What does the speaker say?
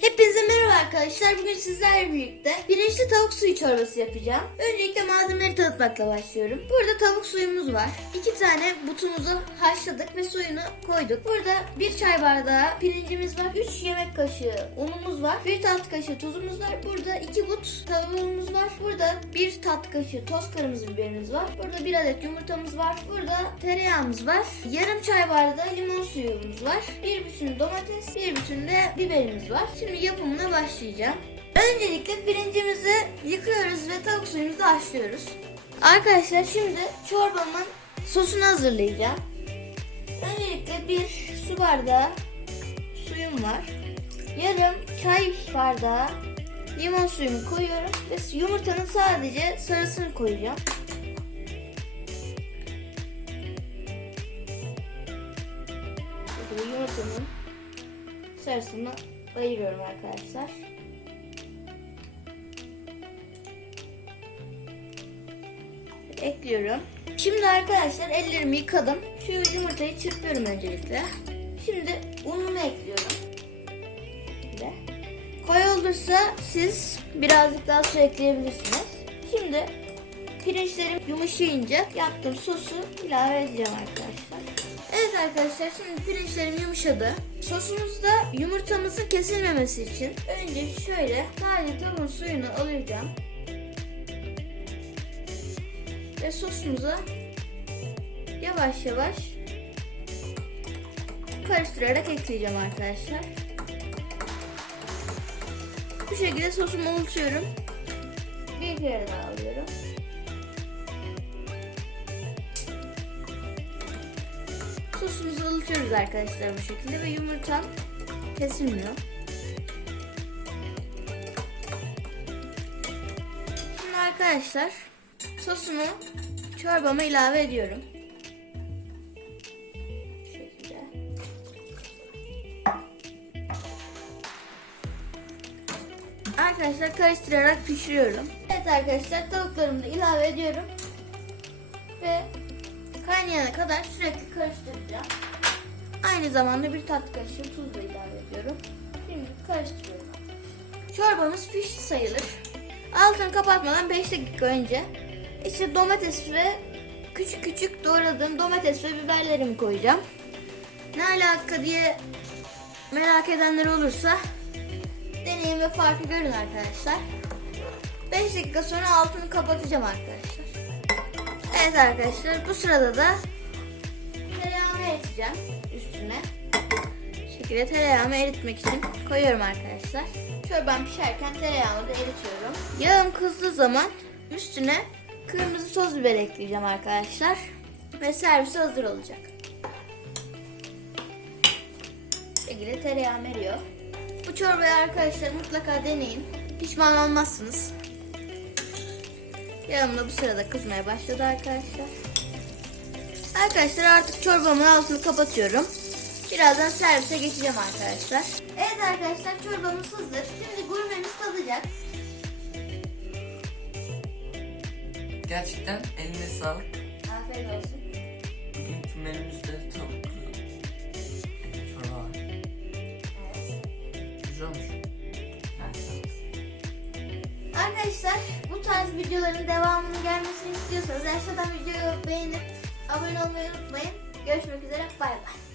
Hepinize merhaba arkadaşlar. Bugün sizlerle birlikte bilinçli tavuk suyu çorbası yapacağım. Öncelikle malzemeleri tanıtmakla başlıyorum. Burada tavuk suyumuz var. İki tane butumuzu haşladık ve suyunu koyduk. Burada bir çay bardağı pirincimiz var. Üç yemek kaşığı unumuz var. Bir tatlı kaşığı tuzumuz var. Burada iki but tavuğumuz var. Burada bir tatlı kaşığı toz kırmızı biberimiz var. Burada bir adet yumurtamız var. Burada tereyağımız var. Yarım çay bardağı limon suyumuz var. Bir bütün domates, bir bütün de biberimiz var. Şimdi yapımına başlayacağım. Öncelikle pirincimizi yıkıyoruz ve tavuk suyumuzu haşlıyoruz. Arkadaşlar şimdi çorbamın sosunu hazırlayacağım. Öncelikle bir su bardağı suyum var. Yarım çay bardağı limon suyumu koyuyorum ve yumurtanın sadece sarısını koyacağım. Yumurtanın sarısını ayırıyorum arkadaşlar. Ekliyorum. Şimdi arkadaşlar ellerimi yıkadım. Şu yumurtayı çırpıyorum öncelikle. Şimdi unumu ekliyorum. Şöyle. Koyu olursa siz birazcık daha su ekleyebilirsiniz. Şimdi pirinçlerim yumuşayınca yaptığım sosu ilave edeceğim arkadaşlar. Evet arkadaşlar şimdi pirinçlerim yumuşadı. Sosumuzda yumurtamızın kesilmemesi için önce şöyle sadece tavuğun suyunu alacağım. Ve sosumuza yavaş yavaş karıştırarak ekleyeceğim arkadaşlar. Bu şekilde sosumu unutuyorum. Bir kere daha alıyorum. Sosumuzu ılıtıyoruz arkadaşlar bu şekilde ve yumurtam kesilmiyor. Şimdi arkadaşlar sosumu çorbama ilave ediyorum. Arkadaşlar karıştırarak pişiriyorum. Evet arkadaşlar tavuklarımı da ilave ediyorum. Ve kaynayana kadar sürekli karıştıracağım. Aynı zamanda bir tatlı kaşığı tuz da ilave ediyorum. Şimdi karıştırıyorum. Çorbamız pişti sayılır. Altını kapatmadan 5 dakika önce işte domates ve küçük küçük doğradığım domates ve biberlerimi koyacağım. Ne alaka diye merak edenler olursa deneyin ve farkı görün arkadaşlar. 5 dakika sonra altını kapatacağım arkadaşlar. Evet arkadaşlar bu sırada da tereyağımı eriteceğim üstüne. Bu şekilde tereyağımı eritmek için koyuyorum arkadaşlar. Çorbam pişerken tereyağımı da eritiyorum. Yağım kızdığı zaman üstüne kırmızı toz biber ekleyeceğim arkadaşlar. Ve servise hazır olacak. Bu şekilde tereyağım eriyor. Bu çorbayı arkadaşlar mutlaka deneyin. Pişman olmazsınız. Yağım da bu sırada kızmaya başladı arkadaşlar. Arkadaşlar artık çorbamın altını kapatıyorum. Birazdan servise geçeceğim arkadaşlar. Evet arkadaşlar çorbamız hazır. Şimdi gurmemiz tadacak. Gerçekten eline sağlık. Afiyet olsun. Bugünkü menümüzde tavuklu çorba var. Evet. Güzel olmuş. Arkadaşlar bu tarz videoların devamının gelmesini istiyorsanız aşağıdan videoyu beğenip abone olmayı unutmayın. Görüşmek üzere bay bay.